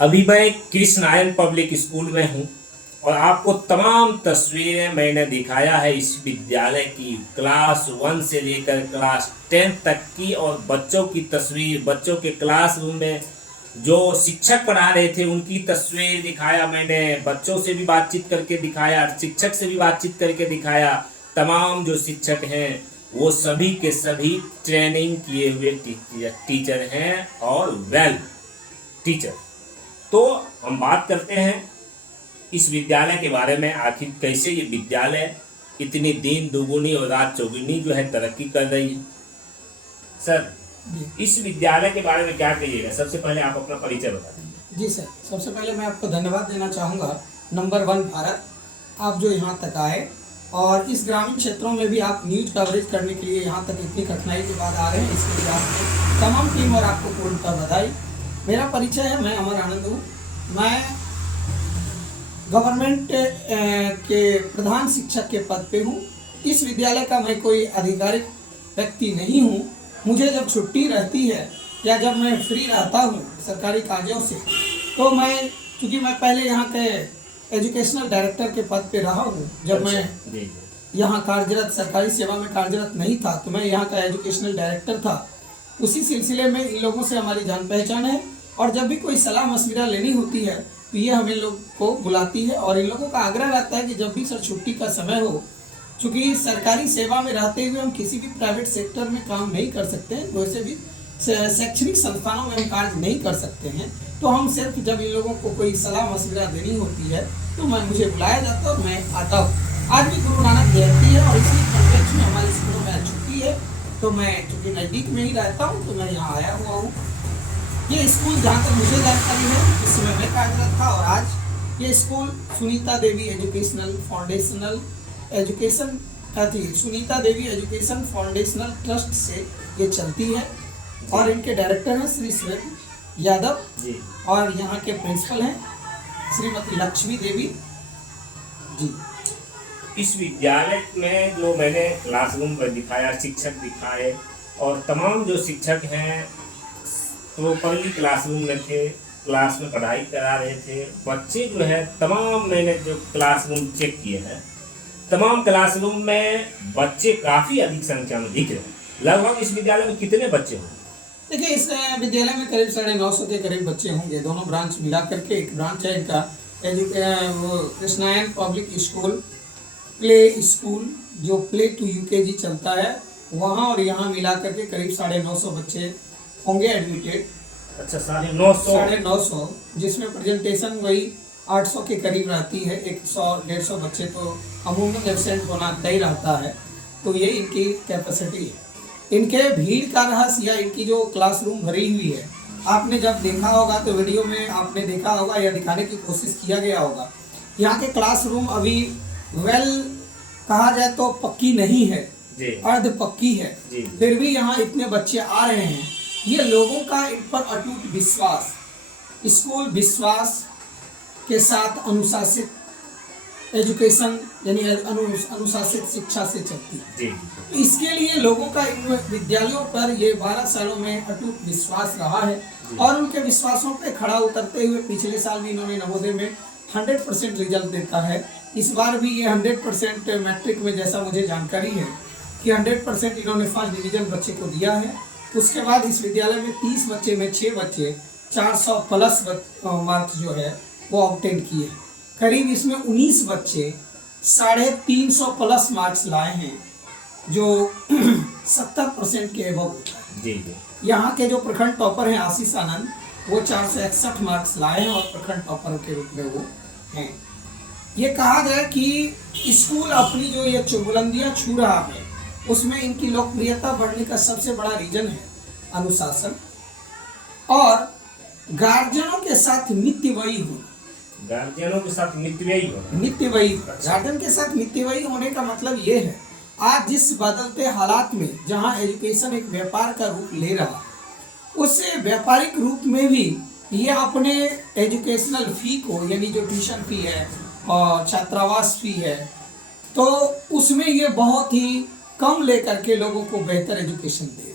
अभी मैं Krishnayan public school में हूँ और आपको तमाम तस्वीरें मैंने दिखाया है इस विद्यालय की, क्लास 1 से लेकर क्लास 10 तक की, और बच्चों की तस्वीर, बच्चों के क्लासरूम में जो शिक्षक पढ़ा रहे थे उनकी तस्वीर दिखाया मैंने, बच्चों से भी बातचीत करके दिखाया, शिक्षक से भी बातचीत करके दिखाया। तमाम जो शिक्षक हैं वो सभी के सभी ट्रेनिंग किए हुए टीचर हैं और वेल टीचर। तो हम बात करते हैं इस विद्यालय के बारे में, आखिर कैसे ये विद्यालय इतनी दिन दुगुनी और रात चौगुनी जो है तरक्की कर रही है। सर, इस विद्यालय के बारे में क्या कहिएगा? सबसे पहले आप अपना परिचय बता दीजिए। जी सर, सबसे पहले मैं आपको धन्यवाद देना चाहूँगा। नंबर 1 भारत, आप जो यहाँ तक आए और इस ग्रामीण क्षेत्रों में भी आप न्यूज़ कवरेज करने के लिए यहाँ तक इतनी कठिनाई के बाद आ रहे हैं, इसके लिए आपको तमाम टीम और आपको पूर्णतः बधाई। मेरा परिचय है, मैं अमर आनंद हूँ। मैं गवर्नमेंट के प्रधान शिक्षक के पद पे हूँ। इस विद्यालय का मैं कोई आधिकारिक व्यक्ति नहीं हूँ। मुझे जब छुट्टी रहती है या जब मैं फ्री रहता हूँ सरकारी कार्यों से, तो मैं, क्योंकि मैं पहले यहाँ के एजुकेशनल डायरेक्टर के पद पे रहा हूँ, जब मैं यहाँ कार्यरत, सरकारी सेवा में कार्यरत नहीं था, तो मैं यहाँ का एजुकेशनल डायरेक्टर था। उसी सिलसिले में इन लोगों से हमारी जान पहचान है और जब भी कोई सलाह मशविरा लेनी होती है तो ये हमें लोग को बुलाती है और इन लोगों का आग्रह रहता है कि जब भी सर छुट्टी का समय हो, चूँकि सरकारी सेवा में रहते हुए हम किसी भी प्राइवेट सेक्टर में काम नहीं कर सकते हैं, वैसे भी शैक्षणिक संस्थानों में हम कार्य नहीं कर सकते हैं, तो हम सिर्फ जब इन लोगों को कोई सलाह मशविरा देनी होती है तो मुझे बुलाया जाता है और मैं आता हूँ। आज भी गुरु नानक जयंती है और इसी कॉन्टेक्स्ट में हमारे स्कूलों में छुट्टी है, तो मैं चूँकि नज़दीक में ही रहता हूँ तो मैं यहाँ आया हुआ हूँ। ये स्कूल जहाँ तक मुझे जानकारी है इसमें मैं कार्यरत था और आज ये school Sunita Devi educational foundational trust से ये चलती है और इनके डायरेक्टर हैं श्री सुरेंद्र यादव जी, और यहाँ के प्रिंसिपल हैं श्रीमती लक्ष्मी देवी जी। इस विद्यालय में जो मैंने क्लासरूम पर दिखाया, शिक्षक दिखाए, और तमाम जो शिक्षक हैं प्रॉपरली क्लासरूम में थे, क्लास में पढ़ाई करा रहे थे। बच्चे जो है तमाम, मैंने जो क्लासरूम चेक किए हैं, तमाम क्लासरूम में बच्चे काफ़ी अधिक संख्या में दिख रहे हैं। लगभग इस विद्यालय में कितने बच्चे होंगे? देखिए, इस विद्यालय में करीब 950 के करीब बच्चे होंगे। दोनों ब्रांच मिला करके एक ब्रांच है इनका Krishnayan public school play school, जो प्ले टू यूकेजी चलता है वहाँ, और यहाँ मिला करके करीब 950 बच्चे होंगे एडमिटेड। अच्छा, 950, जिसमें प्रेजेंटेशन वही 800 के करीब रहती है। 100-150 बच्चे तो अमूमन एब्सेंट होना तय रहता है, तो ये इनकी कैपेसिटी है। इनके भीड़ का रहस्य या इनकी जो क्लासरूम भरी हुई है, आपने जब देखा होगा तो वीडियो में आपने देखा होगा या दिखाने की कोशिश किया गया होगा। यहाँ के क्लासरूम अभी कहा जाए तो पक्की नहीं है, अर्ध पक्की है, फिर भी यहाँ इतने बच्चे आ रहे हैं। ये लोगों का इन पर अटूट विश्वास, स्कूल विश्वास के साथ अनुशासित एजुकेशन यानी अनुशासित शिक्षा से चलती है। इसके लिए लोगों का इन विद्यालयों पर ये 12 सालों में अटूट विश्वास रहा है और उनके विश्वासों पे खड़ा उतरते हुए पिछले साल भी इन्होंने नवोदय में 100% रिजल्ट देता है। इस बार भी ये 100% मैट्रिक में, जैसा मुझे जानकारी है कि 100% इन्होंने फर्स्ट डिवीजन बच्चे को दिया है। उसके बाद इस विद्यालय में 30 बच्चे में 6 बच्चे 400 प्लस मार्क्स जो है वो ऑब्टेन किए। करीब इसमें 19 बच्चे 350 प्लस मार्क्स लाए हैं, जो 70% के एबव होता है। यहाँ के जो प्रखंड टॉपर हैं आशीष आनंद, वो 461 मार्क्स लाए हैं और प्रखंड टॉपर के रूप में वो हैं। ये कहा जाए कि स्कूल अपनी जो ये बुलंदियाँ छू रहा है, उसमें इनकी लोकप्रियता बढ़ने का सबसे बड़ा रीजन है अनुशासन और गार्जियनों के साथ मितव्ययी होना। गार्जियनों के साथ मितव्ययी गार्जियन के साथ मितव्ययी होने का मतलब ये है, आज जिस बदलते हालात में जहाँ एजुकेशन एक व्यापार का रूप ले रहा, उस व्यापारिक रूप में भी ये अपने एजुकेशनल फी को, यानी जो ट्यूशन फी है और छात्रावास फी है, तो उसमें ये बहुत ही कम लेकर के लोगों को बेहतर एजुकेशन दे।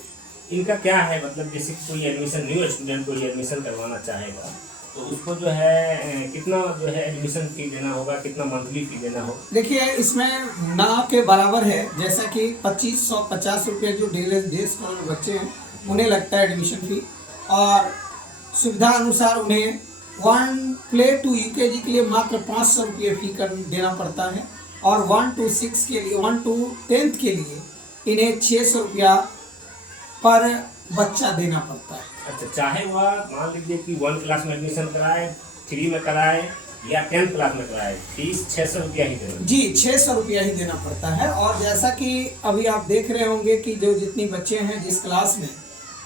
इनका क्या है मतलब, जैसे कोई एडमिशन, न्यू स्टूडेंट को एडमिशन करवाना चाहेगा तो उसको जो है कितना जो है एडमिशन फी देना होगा, कितना मंथली फी देना होगा? देखिए इसमें ना के बराबर है, जैसा कि 2550 रुपये जो डे स्कॉलर बच्चे हैं उन्हें लगता है एडमिशन फी, और सुविधा अनुसार उन्हें 1 प्ले टू यूकेजी के लिए मात्र 500 रुपये फी कर देना पड़ता है, और 1 to 6 के लिए 1 to 10th के लिए इन्हें 600 रुपया पर बच्चा देना पड़ता है। अच्छा, चाहे वह मान लीजिए कि 1 क्लास में एडमिशन कराए, 3 में कराए या 10th क्लास में कराए, फीस 600 रुपया ही देना? जी 600 रुपया ही देना पड़ता है। और जैसा कि अभी आप देख रहे होंगे कि जो जितनी बच्चे हैं जिस क्लास में,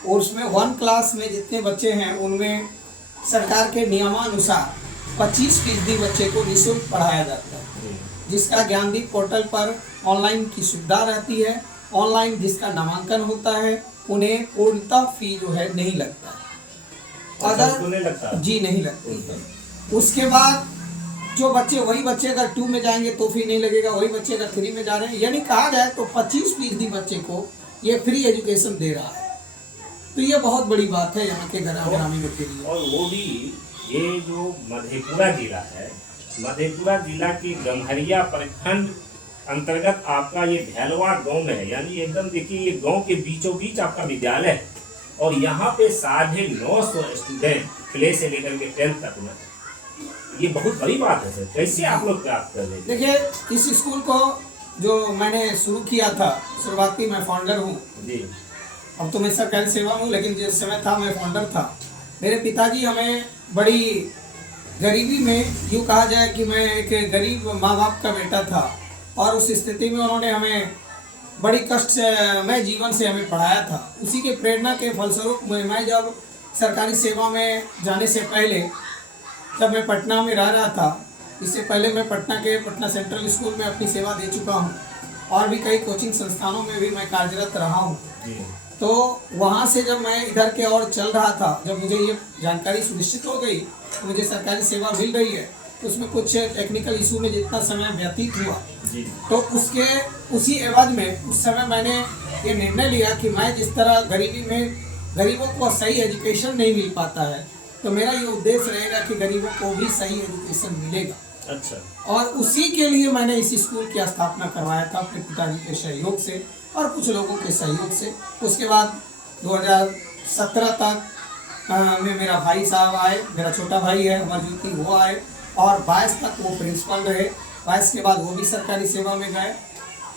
और उसमें 1 क्लास में जितने बच्चे हैं उनमें सरकार के नियमानुसार 25% बच्चे को निःशुल्क पढ़ाया जाता है, जिसका ज्ञानदीप पोर्टल पर ऑनलाइन की सुविधा रहती है। ऑनलाइन जिसका नामांकन होता है उन्हें पूर्णतः फी जो है नहीं लगता है। अगर नहीं लगता? जी नहीं लगती है। उसके बाद जो बच्चे, वही बच्चे अगर 2 में जाएंगे तो फी नहीं लगेगा, वही बच्चे अगर 3 में जा रहे हैं, यानी कहा जाए तो 25% बच्चे को ये फ्री एजुकेशन दे रहा है। तो ये बहुत बड़ी बात है यहाँ के ग्रामीण के लिए। और वो भी ये जो मधेपुरा जिला है, मधेपुरा जिला के गम्हरिया प्रखंड अंतर्गत आपका ये भैलवा गांव में है, यानी एकदम देखिए ये गांव के बीचों बीच आपका विद्यालय है, और यहाँ पे 950 स्टूडेंट प्ले से लेकर के 10th तक में, ये बहुत बड़ी बात है सर। कैसे आप लोग प्राप्त कर रहे हैं? देखिए इस स्कूल को जो मैंने शुरू किया था, शुरुआती मैं फाउंडर हूँ जी। अब तो मैं सरकारी सेवा हूँ, लेकिन जिस समय था मैं फाउंडर था। मेरे पिताजी हमें बड़ी गरीबी में, यूँ कहा जाए कि मैं एक गरीब माँ बाप का बेटा था, और उस स्थिति में उन्होंने हमें बड़ी कष्टमय जीवन से हमें पढ़ाया था। उसी के प्रेरणा के फलस्वरूप मैं जब सरकारी सेवा में जाने से पहले, जब मैं पटना में रह रहा था, इससे पहले मैं पटना सेंट्रल स्कूल में अपनी सेवा दे चुका हूँ, और भी कई कोचिंग संस्थानों में भी मैं कार्यरत रहा हूँ। तो वहाँ से जब मैं इधर के और चल रहा था, जब मुझे ये जानकारी सुनिश्चित हो गई तो मुझे सरकारी सेवा मिल रही है, तो उसमें कुछ टेक्निकल इशू में जितना समय व्यतीत हुआ जी। तो उसी एवज में उस समय मैंने ये निर्णय लिया कि मैं जिस तरह गरीबी में गरीबों को सही एजुकेशन नहीं मिल पाता है, तो मेरा ये उद्देश्य रहेगा कि गरीबों को भी सही एजुकेशन मिलेगा। अच्छा। और उसी के लिए मैंने इस स्कूल की स्थापना करवाया था अपने पिताजी के सहयोग से और कुछ लोगों के सहयोग से। उसके बाद 2017 तक में मेरा भाई साहब आए, मेरा छोटा भाई है अमरज्योति, वो आए, और 22 तक वो प्रिंसिपल रहे। 22 के बाद वो भी सरकारी सेवा में गए,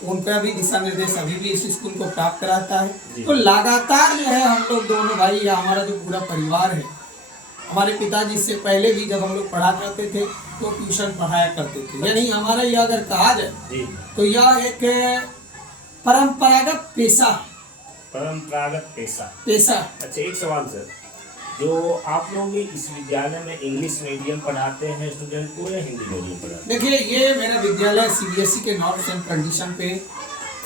उनका भी दिशा निर्देश अभी भी इस स्कूल को प्राप्त रहता है। तो लगातार जो है हम लोग दोनों भाई या हमारा जो पूरा परिवार है, हमारे पिताजी से पहले भी जब हम लोग पढ़ा करते थे तो ट्यूशन पढ़ाया करते थे। यानी हमारा यह अगर कहा जाए तो यह एक परंपरागत पेशा। परंपरागत पेशा। अच्छा, एक सवाल सर, जो आप लोग इस विद्यालय में इंग्लिश मीडियम पढ़ाते हैं स्टूडेंट को या हिंदी मीडियम पढ़ाते हैं? देखिए ये मेरा विद्यालय सीबीएसई के नॉर्म्स एंड कंडीशन पे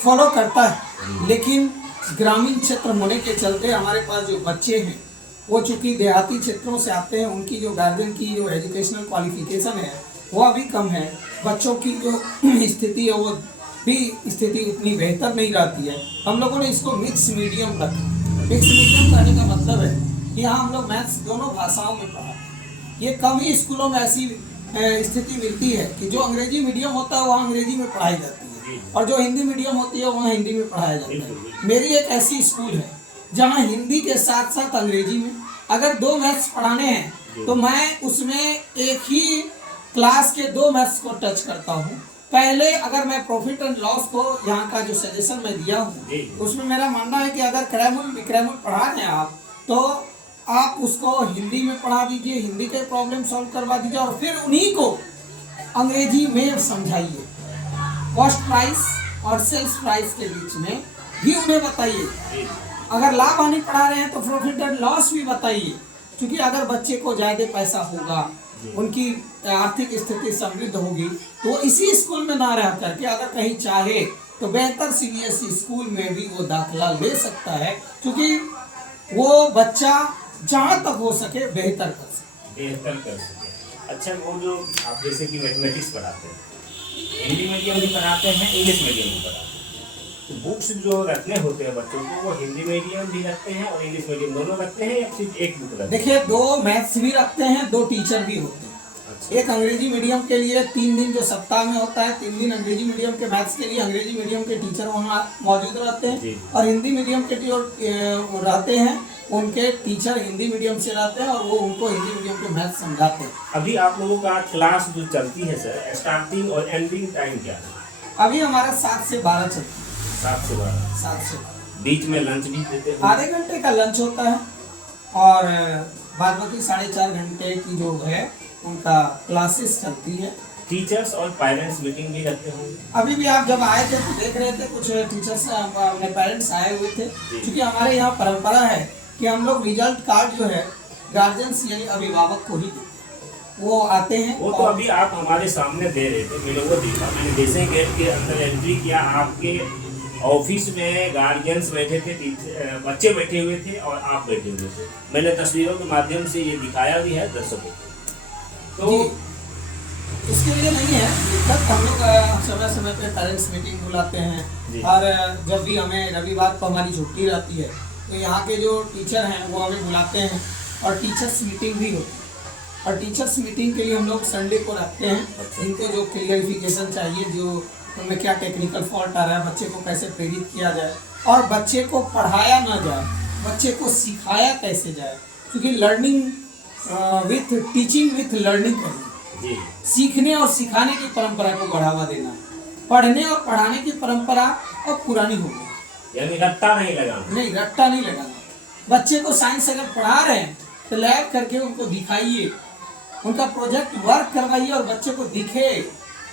फॉलो करता है, लेकिन ग्रामीण क्षेत्र होने के चलते हमारे पास जो बच्चे हैं वो चूँकि देहाती क्षेत्रों से आते हैं, उनकी जो गार्जियन की जो एजुकेशनल क्वालिफिकेशन है वो अभी कम है। बच्चों की जो स्थिति है वो भी स्थिति उतनी बेहतर नहीं रहती है। हम लोगों ने इसको मिक्स मीडियम रखा। मिक्स मीडियम कहने का मतलब है कि यहाँ हम लोग मैथ्स दोनों भाषाओं में पढ़ाते हैं। ये कम ही स्कूलों में ऐसी स्थिति मिलती है कि जो अंग्रेजी मीडियम होता है वहाँ अंग्रेजी में पढ़ाई जाती है, और जो हिंदी मीडियम होती है वहाँ हिंदी में पढ़ाया जाता है। मेरी एक ऐसी स्कूल है जहाँ हिंदी के साथ साथ अंग्रेजी में अगर 2 मैथ्स पढ़ाने हैं तो मैं उसमें एक ही क्लास के 2 मैथ्स को टच करता हूँ। पहले अगर मैं प्रॉफिट एंड लॉस को यहाँ का जो सजेशन मैं दिया हूँ उसमें मेरा मानना है कि अगर क्रैमुल विक्रैमुल पढ़ा रहे हैं आप तो आप उसको हिंदी में पढ़ा दीजिए, हिंदी के प्रॉब्लम सॉल्व करवा दीजिए, और फिर उन्हीं को अंग्रेजी में समझाइए। कॉस्ट प्राइस और सेल्स प्राइस के बीच में भी उन्हें बताइए। अगर लाभ हानि पढ़ा रहे हैं तो प्रॉफिट एंड लॉस भी बताइए, क्योंकि अगर बच्चे को ज़्यादा पैसा होगा, उनकी आर्थिक स्थिति समृद्ध होगी, तो इसी स्कूल में ना रह करके अगर कहीं चाहे तो बेहतर सीबीएसई स्कूल में भी वो दाखिला ले सकता है, क्योंकि वो बच्चा जहाँ तक हो सके बेहतर कर सके। अच्छा, वो जो आप जैसे कि मैथमेटिक्स पढ़ाते हैं, हिंदी मीडियम भी पढ़ाते हैं, इंग्लिश मीडियम भी पढ़ाते हैं, तो बुक्स जो रखने होते हैं बच्चों को, वो हिंदी मीडियम भी रखते हैं और इंग्लिश मीडियम दोनों रखते हैं, या सिर्फ एक बुक रखते हैं? देखिए, 2 मैथ्स भी रखते हैं, 2 टीचर भी होते हैं। अच्छा। एक अंग्रेजी मीडियम के लिए 3 दिन जो सप्ताह में होता है, 3 दिन अंग्रेजी मीडियम के मैथ्स के लिए अंग्रेजी मीडियम के टीचर वहाँ मौजूद रहते जी। हैं, और हिंदी मीडियम के जो रहते हैं उनके टीचर हिंदी मीडियम से रहते हैं और वो उनको हिंदी मीडियम के मैथ्स समझाते हैं। अभी आप लोगों का क्लास जो चलती है सर, स्टार्टिंग और एंडिंग टाइम क्या है? अभी हमारा 7 से 12 चलता है। 7 से 12। 7 से 12। बीच में लंच भी देते हैं? आधे घंटे का लंच होता है, और बाद बाकी 4.5 घंटे की जो है उनका क्लासेस चलती है। टीचर्स और पेरेंट्स मीटिंग भी रखते होंगे? अभी भी आप जब आए थे तो देख रहे थे कुछ टीचर्स अपने पेरेंट्स आए हुए थे, क्योंकि हमारे यहाँ परंपरा है कि हम लोग रिजल्ट कार्ड जो है गार्जियंस यानी अभिभावक को ही देते हैं। वो आते हैं। वो तो अभी आप हमारे सामने दे रहे थे, मैंने वो देखा। मैंने जैसे गेट के अंदर एंट्री किया, आपके ऑफिस में गार्जियंस बैठे थे, बच्चे बैठे हुए थे और आप बैठे हुए थे। मैंने तस्वीरों के माध्यम से ये दिखाया भी है दर्शकों को। तो इसके लिए नहीं है दिक्कत, हम लोग समय समय पे पेरेंट्स मीटिंग बुलाते हैं, और जब भी हमें रविवार को हमारी छुट्टी रहती है तो यहाँ के जो टीचर हैं वो हमें बुलाते हैं, और टीचर्स मीटिंग भी होती है। और टीचर्स मीटिंग के लिए हम लोग संडे को रखते हैं, जिनको जो क्लियरिफिकेशन चाहिए, जो उनमें क्या टेक्निकल फॉल्ट आ रहा है, बच्चे को कैसे प्रेरित किया जाए, और बच्चे को पढ़ाया ना जाए, बच्चे को सिखाया कैसे जाए, क्योंकि learning with teaching with learning करनी, सीखने और सिखाने की परंपरा को बढ़ावा देना। पढ़ने और पढ़ाने की परंपरा अब पुरानी हो गई, यानी रट्टा नहीं लगाना। नहीं, रट्टा नहीं लगाना। बच्चे को साइंस अगर पढ़ा रहे हैं तो लैब करके उनको दिखाइए, उनका प्रोजेक्ट वर्क करवाइए, और बच्चे को दिखे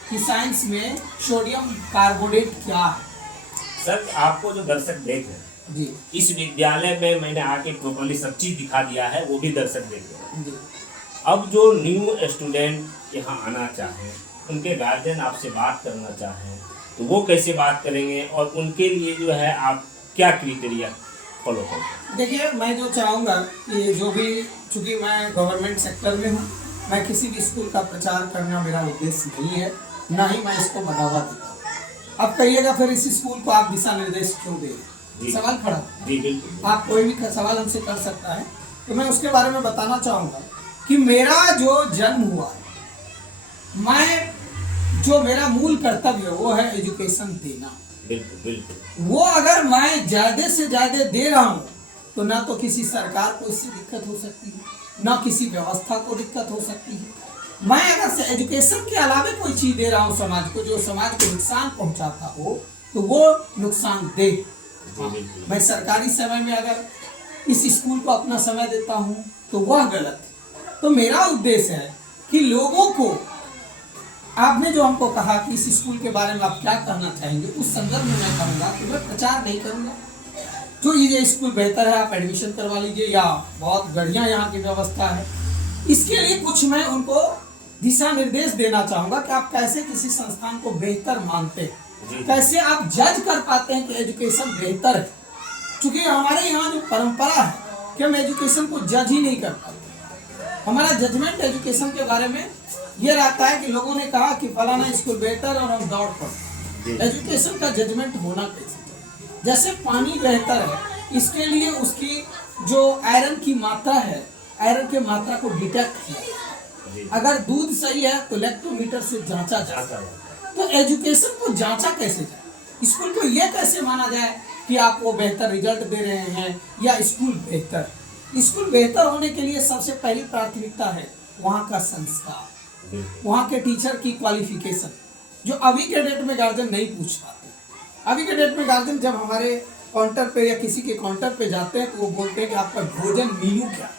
कि साइंस में सोडियम कार्बोनेट क्या है। सर, आपको जो दर्शक देख रहे हैं जी, इस विद्यालय में मैंने आके प्रॉपर्ली सब चीज दिखा दिया है, वो भी दर्शक देख रहे हैं। जी, अब जो न्यू स्टूडेंट यहाँ आना चाहें, उनके गार्जियन आपसे बात करना चाहें, तो वो कैसे बात करेंगे, और उनके लिए जो है आप क्या क्राइटेरिया फॉलो करेंगे? देखिए, मैं जो चाहूँगा कि जो भी, चूँकि मैं गवर्नमेंट सेक्टर में हूँ, मैं किसी भी स्कूल का प्रचार करना मेरा उद्देश्य नहीं है, ना ही मैं इसको बढ़ावा देता हूँ। अब कहिएगा फिर इस स्कूल को आप दिशा निर्देश क्यों दे रहे हैं? सवाल खड़ा। जी बिल्कुल। आप कोई भी सवाल हमसे कर सकता है, तो मैं उसके बारे में बताना चाहूँगा कि मेरा जो जन्म हुआ है, मैं जो मेरा मूल कर्तव्य है वो है एजुकेशन देना। बिल्कुल बिल्कुल। वो अगर मैं ज्यादा से ज्यादा दे रहा हूँ तो ना तो किसी सरकार को इससे दिक्कत हो सकती है, ना किसी व्यवस्था को दिक्कत हो सकती है। मैं अगर से एजुकेशन के अलावा कोई चीज दे रहा हूँ समाज को, जो समाज को नुकसान पहुंचाता हो, तो वो नुकसान दे। मैं सरकारी समय में अगर इस स्कूल को अपना समय देता हूँ तो वह गलत है। तो मेरा उद्देश्य है कि लोगों को, आपने जो हमको कहा कि इस स्कूल के बारे में आप क्या कहना चाहेंगे, उस संदर्भ में मैं कहूँगा कि मैं प्रचार नहीं करूँगा। जो ये स्कूल बेहतर है आप एडमिशन करवा लीजिए, या बहुत बढ़िया यहाँ की व्यवस्था है, इसके लिए कुछ मैं उनको दिशा निर्देश देना चाहूँगा कि आप कैसे किसी संस्थान को बेहतर मानते हैं, कैसे आप जज कर पाते हैं कि एजुकेशन बेहतर है। क्योंकि हमारे यहाँ जो परंपरा है कि हम एजुकेशन को जज ही नहीं कर पाते। हमारा जजमेंट एजुकेशन के बारे में ये रहता है कि लोगों ने कहा कि फलाना स्कूल बेहतर और हम दौड़ पड़ते। एजुकेशन का जजमेंट होना कैसे? जैसे पानी बेहतर है, इसके लिए उसकी जो आयरन की मात्रा है, आयरन के मात्रा को डिटेक्ट किया। अगर दूध सही है तो इलेक्ट्रोमीटर से जांचा जाता है। तो एजुकेशन को जांचा कैसे जाए? स्कूल को यह कैसे माना जाए कि आप वो बेहतर रिजल्ट दे रहे हैं या स्कूल बेहतर? स्कूल बेहतर होने के लिए सबसे पहली प्राथमिकता है वहाँ का संस्कार, वहाँ के टीचर की क्वालिफिकेशन, जो अभी के डेट में गार्जियन नहीं पूछ पाते। अभी के डेट में गार्जियन जब हमारे काउंटर पे या किसी के काउंटर पे जाते हैं तो वो बोलते हैं कि आपका भोजन मेन्यू क्या,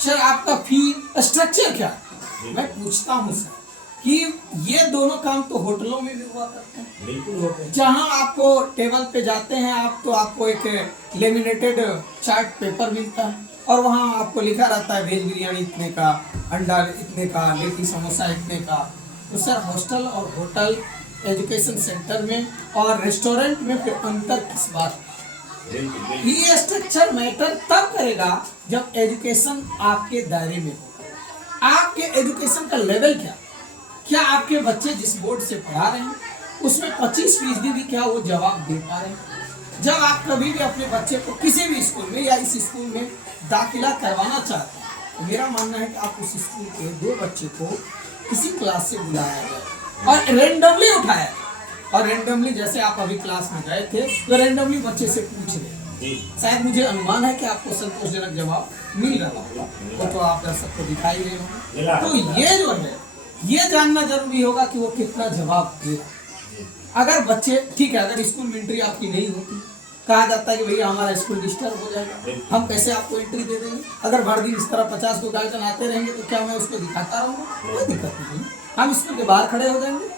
सर आपका फी स्ट्रक्चर क्या। मैं पूछता हूँ सर कि ये दोनों काम तो होटलों में भी हुआ करते हैं। बिल्कुल होते हैं। जहाँ आपको टेबल पे जाते हैं आप, तो आपको एक लेमिनेटेड चार्ट पेपर मिलता है और वहाँ आपको लिखा रहता है वेज बिरयानी इतने का, अंडा इतने का, लिट्टी समोसा इतने का। तो सर हॉस्टल और होटल, एजुकेशन सेंटर में और रेस्टोरेंट में फिर अंतर किस बात? ये स्ट्रक्चर मैटर तब करेगा जब एजुकेशन आपके दायरे में हो। आपके एजुकेशन का लेवल क्या, आपके बच्चे जिस बोर्ड से पढ़ा रहे हैं उसमें 25% भी क्या वो जवाब दे पा रहे हैं। जब आप कभी भी अपने बच्चे को किसी भी स्कूल में या इस स्कूल में दाखिला करवाना चाहते हैं तो मेरा मानना है कि आप उस स्कूल के 2 बच्चे को किसी क्लास से बुलाया जाए और रेंडमली उठाया जाए। और रेंडमली जैसे आप अभी क्लास में गए थे तो रेंडमली बच्चे से पूछ रहे, शायद मुझे अनुमान है कि आपको संतोषजनक जवाब मिल रहा होगा, वो तो आप दर्शक को दिखाई दे रहे होंगे। तो ये जो है ये जानना जरूरी होगा कि वो कितना जवाब दे रहा है। अगर बच्चे ठीक है, अगर स्कूल में एंट्री आपकी नहीं होती, कहा जाता है कि भैया हमारा स्कूल डिस्टर्ब हो जाएगा, हम कैसे आपको एंट्री दे देंगे। अगर भर दिन इस तरह 50 को गार्जियन आते रहेंगे तो क्या मैं उसको दिखाता रहूँगा? कोई दिक्कत नहीं, हम स्कूल के बाहर खड़े हो जाएंगे,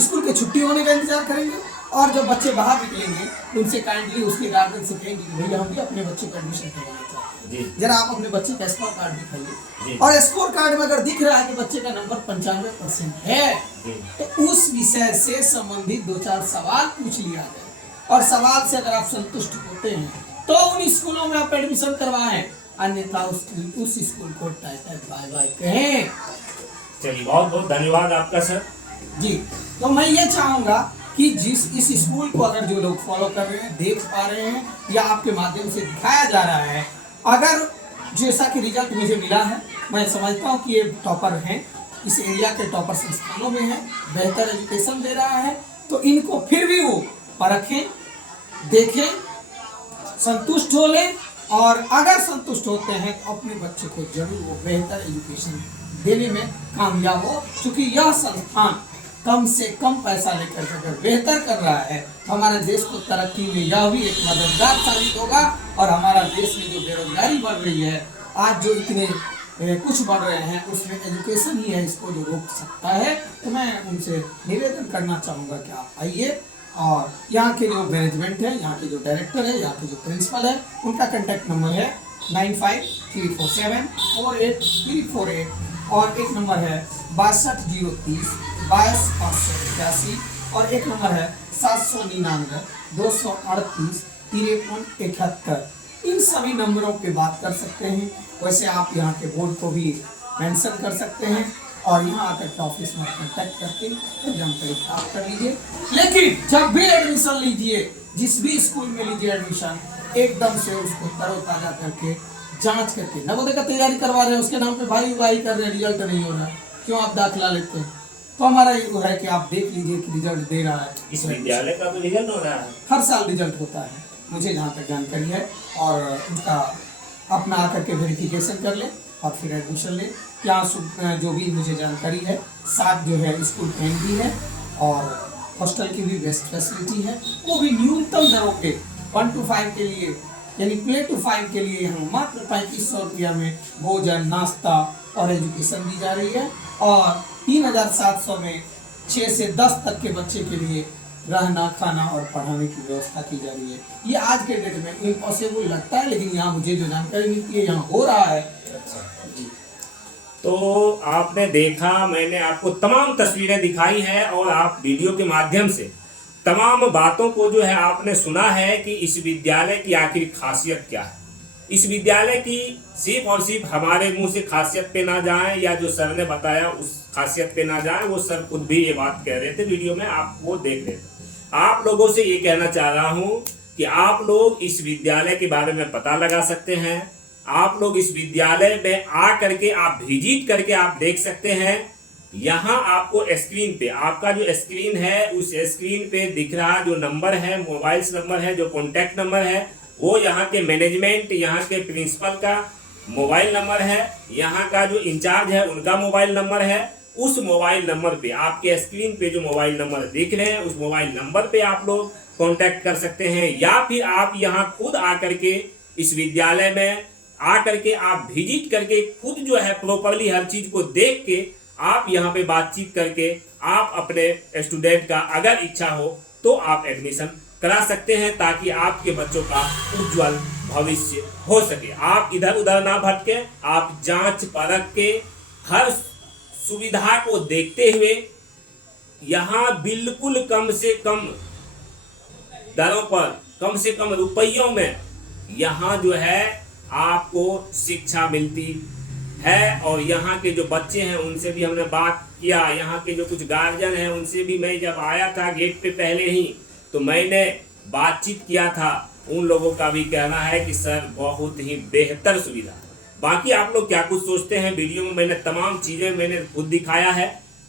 स्कूल के छुट्टी होने का इंतजार करेंगे और जब बच्चे बाहर निकलेंगे उनसे काइंडली उसके गार्जियन से कहेंगे कि भैया हम भी अपने बच्चे को एडमिशन करवाना चाहते हैं, जरा आप अपने बच्चे का स्कोर कार्ड दिखाइए। और स्कोर कार्ड में अगर दिख रहा है कि बच्चे का नंबर 95% है तो उस विषय से संबंधित 2-4 सवाल पूछ लिया जाए और सवाल से अगर आप संतुष्ट होते हैं तो उन स्कूलों में आप एडमिशन करवाएं, अन्यथा उस स्कूल को टाटा बाय बाय कहें। चलिए, बहुत बहुत धन्यवाद आपका सर जी। तो मैं ये चाहूंगा कि जिस इस स्कूल को अगर जो लोग फॉलो कर रहे हैं, देख पा रहे हैं या आपके माध्यम से दिखाया जा रहा है, अगर जैसा कि रिजल्ट मुझे मिला है, मैं समझता हूँ कि ये टॉपर हैं, इस एरिया के टॉपर संस्थानों में है, बेहतर एजुकेशन दे रहा है, तो इनको फिर भी वो परखें, देखें, संतुष्ट हो लें और अगर संतुष्ट होते हैं तो अपने बच्चे को जरूर वो बेहतर एजुकेशन देने में कामयाब हो, क्योंकि यह संस्थान कम से कम पैसा लेकर के अगर बेहतर कर रहा है तो हमारे देश को तरक्की में यह भी एक मददगार साबित होगा। और हमारा देश में जो बेरोजगारी बढ़ रही है, आज जो इतने कुछ बढ़ रहे हैं, उसमें एजुकेशन ही है इसको जो रोक सकता है। तो मैं उनसे निवेदन करना चाहूँगा कि आप आइए और यहाँ के जो मैनेजमेंट है, यहाँ के जो डायरेक्टर है, यहाँ के जो प्रिंसिपल है, उनका कॉन्टैक्ट नंबर है 9534748348 और एक नंबर है 6203022581 और एक नंबर है 799-238-5371। इन सभी नंबरों पे बात कर सकते हैं। वैसे आप यहाँ के बोर्ड को भी मेंशन कर सकते हैं और यहाँ आकर के ऑफिस में कॉन्टैक्ट करके जानकारी प्राप्त कर लीजिए। लेकिन जब भी एडमिशन लीजिए, जिस भी स्कूल में लीजिए एडमिशन, एकदम से उसको तरोताजा करके जांच करके, नवोदय का तैयारी करवा रहे हैं, उसके नाम पे भाई कर रहे हैं, रिजल्ट नहीं हो रहा है, क्यों आप दाखिला लेते हैं? तो हमारा ये है कि आप देख लीजिए कि रिजल्ट दे रहा है। इस विद्यालय का तो रिजल्ट हो रहा है, हर साल रिजल्ट होता है, मुझे जहाँ तक जानकारी है, और उनका अपना आकर के वेरिफिकेशन कर ले और फिर एडमिशन ले। यहाँ जो भी मुझे जानकारी है, साथ जो है स्कूल पेन भी है और हॉस्टल की भी बेस्ट फैसिलिटी है, वो भी न्यूनतम दरों पे 1 to 5 के लिए, यानी प्ले टू 5 के लिए हम मात्र 3500 रुपया में भोजन, नाश्ता और एजुकेशन दी जा रही है और 3700 में 6 से 10 तक के बच्चे के लिए रहना, खाना और पढ़ाने की व्यवस्था की जा रही है। ये आज के डेट में इम्पॉसिबल लगता है, लेकिन यहाँ मुझे जो जानकारी मिलती है यहाँ हो रहा है। जी। तो आपने देखा, मैंने आपको तमाम तस्वीरें दिखाई है और आप वीडियो के माध्यम से तमाम बातों को जो है आपने सुना है कि इस विद्यालय की आखिर खासियत क्या है। इस विद्यालय की सिर्फ और सिर्फ हमारे मुंह से खासियत पे ना जाए या जो सर ने बताया उस खासियत पे ना जाए, वो सर खुद भी ये बात कह रहे थे वीडियो में, आप वो देख रहे थे। आप लोगों से ये कहना चाह रहा हूँ कि आप लोग इस विद्यालय के बारे में पता लगा सकते हैं। आप लोग इस विद्यालय में आ करके आप विजिट करके आप देख सकते हैं। यहाँ आपको स्क्रीन पे, आपका जो स्क्रीन है उस स्क्रीन पे दिख रहा जो नंबर है, मोबाइल नंबर है, जो कॉन्टैक्ट नंबर है, वो यहाँ के मैनेजमेंट, यहाँ के प्रिंसिपल का मोबाइल नंबर है, यहाँ का जो इंचार्ज है उनका मोबाइल नंबर है। उस मोबाइल नंबर पे, आपके स्क्रीन पे जो मोबाइल नंबर दिख रहे हैं, उस मोबाइल नंबर पे आप लोग कांटेक्ट कर सकते हैं या फिर आप यहाँ खुद आकर के इस विद्यालय में आकर के आप विजिट करके खुद जो है प्रॉपरली हर चीज को देख के आप यहाँ पे बातचीत करके आप अपने स्टूडेंट का अगर इच्छा हो तो आप एडमिशन करा सकते हैं, ताकि आपके बच्चों का उज्जवल भविष्य हो सके। आप इधर उधर ना भटके, आप जांच परख के हर सुविधा को देखते हुए यहाँ बिल्कुल कम से कम दरों पर, कम से कम रुपयों में यहाँ जो है आपको शिक्षा मिलती है और यहाँ के जो बच्चे हैं उनसे भी हमने बात किया, यहाँ के जो कुछ गार्जियन हैं उनसे भी मैं जब आया था गेट पे पहले ही तो मैंने बातचीत किया था, उन लोगों का भी कहना है कि सर बहुत ही बेहतर सुविधा। बाकी आप लोग क्या कुछ सोचते हैं, वीडियो में मैंने तमाम चीज़ें मैंने खुद दिखाया है,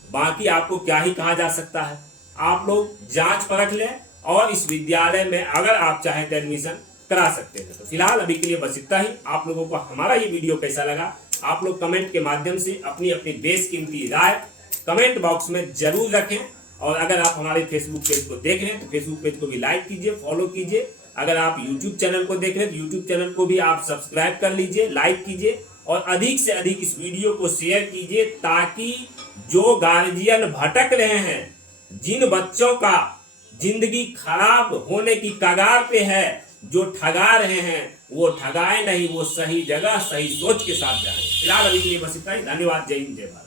बाकी आपको क्या ही कहा जा सकता है। आप लोग जांच परख लें और इस विद्यालय में अगर आप चाहें तो एडमिशन करा सकते हैं। तो फिलहाल अभी के लिए बस इतना ही। आप लोगों को हमारा ये वीडियो कैसा लगा आप लोग कमेंट के माध्यम से अपनी अपनी बेशकीमती राय कमेंट बॉक्स में जरूर रखें। और अगर आप हमारे फेसबुक पेज को देख रहे हैं तो फेसबुक पेज को भी लाइक कीजिए, फॉलो कीजिए। अगर आप यूट्यूब चैनल को देख रहे हैं तो यूट्यूब चैनल को भी आप सब्सक्राइब कर लीजिए, लाइक कीजिए और अधिक से अधिक इस वीडियो को शेयर कीजिए, ताकि जो गार्जियन भटक रहे हैं, जिन बच्चों का जिंदगी खराब होने की कगार पे है, जो ठगा रहे हैं वो ठगाए नहीं, वो सही जगह सही सोच के साथ जाए। फिलहाल अभी के लिए बस इतना ही। धन्यवाद। जय हिंद, जय भारत।